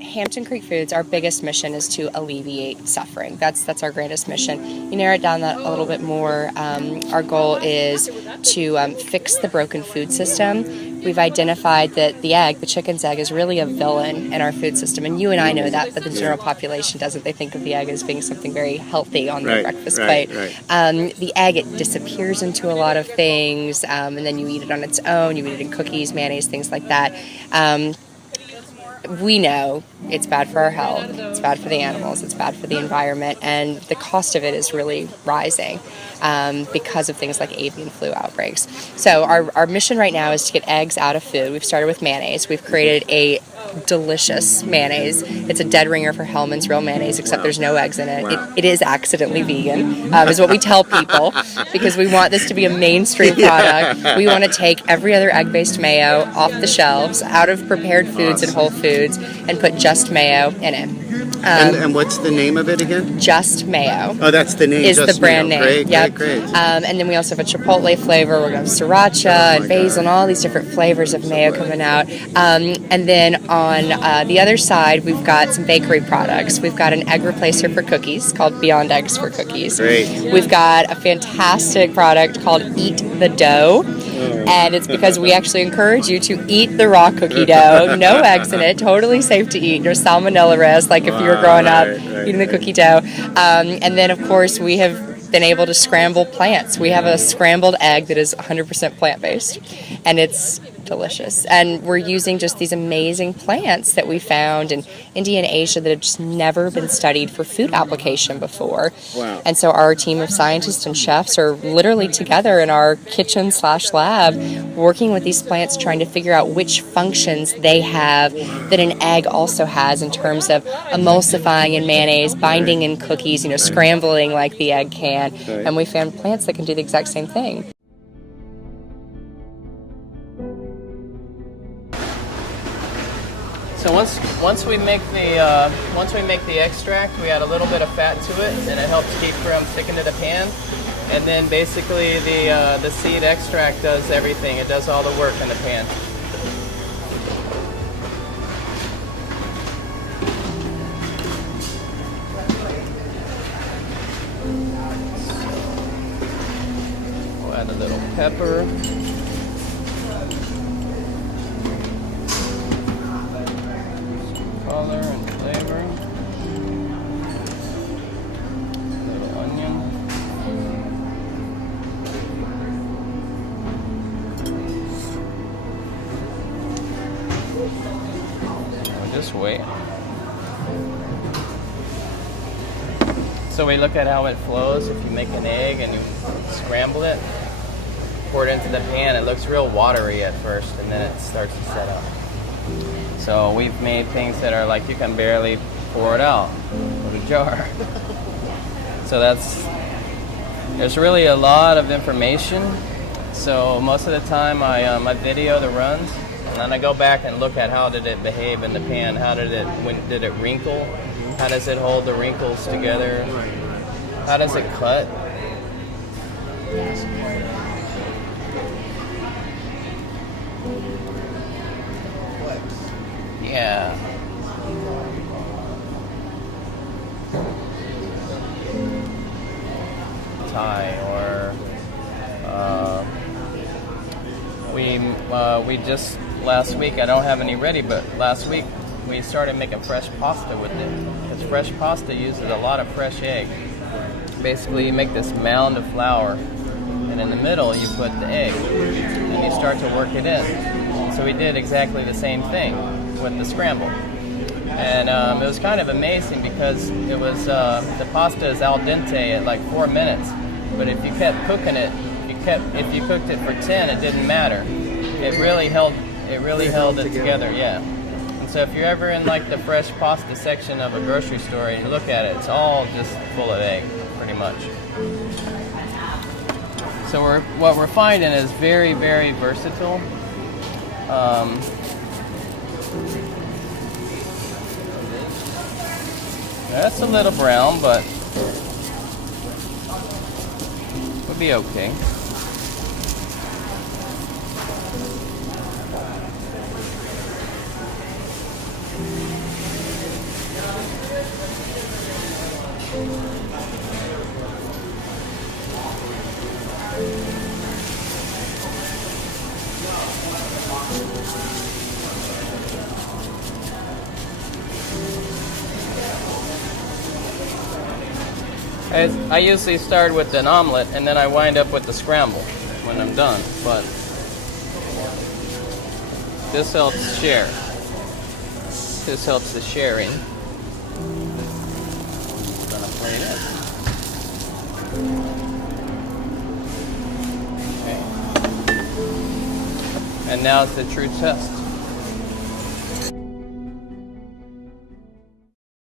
Hampton Creek Foods, our biggest mission is to alleviate suffering. That's our greatest mission. You narrow it down that a little bit more. Our goal is to fix the broken food system. We've identified that the egg, the chicken's egg, is really a villain in our food system, and you and I know that, but the general population doesn't. They think of the egg as being something very healthy on their breakfast plate. The egg, it disappears into a lot of things, and then you eat it on its own. You eat it in cookies, mayonnaise, things like that. We know it's bad for our health, it's bad for the animals, it's bad for the environment, and the cost of it is really rising because of things like avian flu outbreaks. So our mission right now is to get eggs out of food. We've started with mayonnaise. We've created a delicious mayonnaise. It's a dead ringer for Hellmann's Real Mayonnaise, except there's no eggs in it. It is accidentally vegan, is what we tell people, because we want this to be a mainstream product. We want to take every other egg-based mayo off the shelves, out of prepared foods and Whole Foods, and put just mayo in it. And what's the name of it again? Just Mayo. Oh, that's the name. Is Just the brand Mayo. name. Great. And then we also have a chipotle flavor. We're going to have sriracha and basil and all these different flavors of mayo coming out. And then on the other side, we've got some bakery products. We've got an egg replacer for cookies called Beyond Eggs for Cookies. Great. We've got a fantastic product called Eat the Dough. And it's because we actually encourage you to eat the raw cookie dough. No eggs in it. Totally safe to eat. No salmonella risk, like if you were growing up eating the cookie dough. And then, of course, we have been able to scramble plants. We have a scrambled egg that is 100% plant-based, and it's delicious. And we're using just these amazing plants that we found in India and Asia that have just never been studied for food application before. Wow. And so our team of scientists and chefs are literally together in our kitchen/lab working with these plants, trying to figure out which functions they have that an egg also has in terms of emulsifying in mayonnaise, binding in cookies, scrambling like the egg can. And we found plants that can do the exact same thing. So once we make the extract, we add a little bit of fat to it, and it helps keep from sticking to the pan. And then basically the seed extract does everything. It does all the work in the pan. We'll add a little pepper. Color and flavor. A little onion. We'll just wait. So we look at how it flows. If you make an egg and you scramble it, pour it into the pan, it looks real watery at first, and then it starts to set up. So we've made things that are like you can barely pour it out of a jar. So there's really a lot of information. So most of the time I video the runs, and then I go back and look at how did it behave in the pan. When did it wrinkle? How does it hold the wrinkles together? How does it cut? Yeah. Thai, or we just last week, I don't have any ready, but last week we started making fresh pasta with it, because fresh pasta uses a lot of fresh egg. Basically, you make this mound of flour, and in the middle you put the egg, and you start to work it in. So we did exactly the same thing with the scramble. And it was kind of amazing because it was the pasta is al dente at like 4 minutes, but if you kept cooking it, if you cooked it for 10, it didn't matter. It really held it together, yeah. And so if you're ever in like the fresh pasta section of a grocery store and you look at it, it's all just full of egg, pretty much. So what we're finding is very, very versatile. That's a little brown, but we'll be okay. I usually start with an omelet and then I wind up with the scramble when I'm done, but this helps share. This helps the sharing. I'm gonna plate it. Okay. And now it's the true test.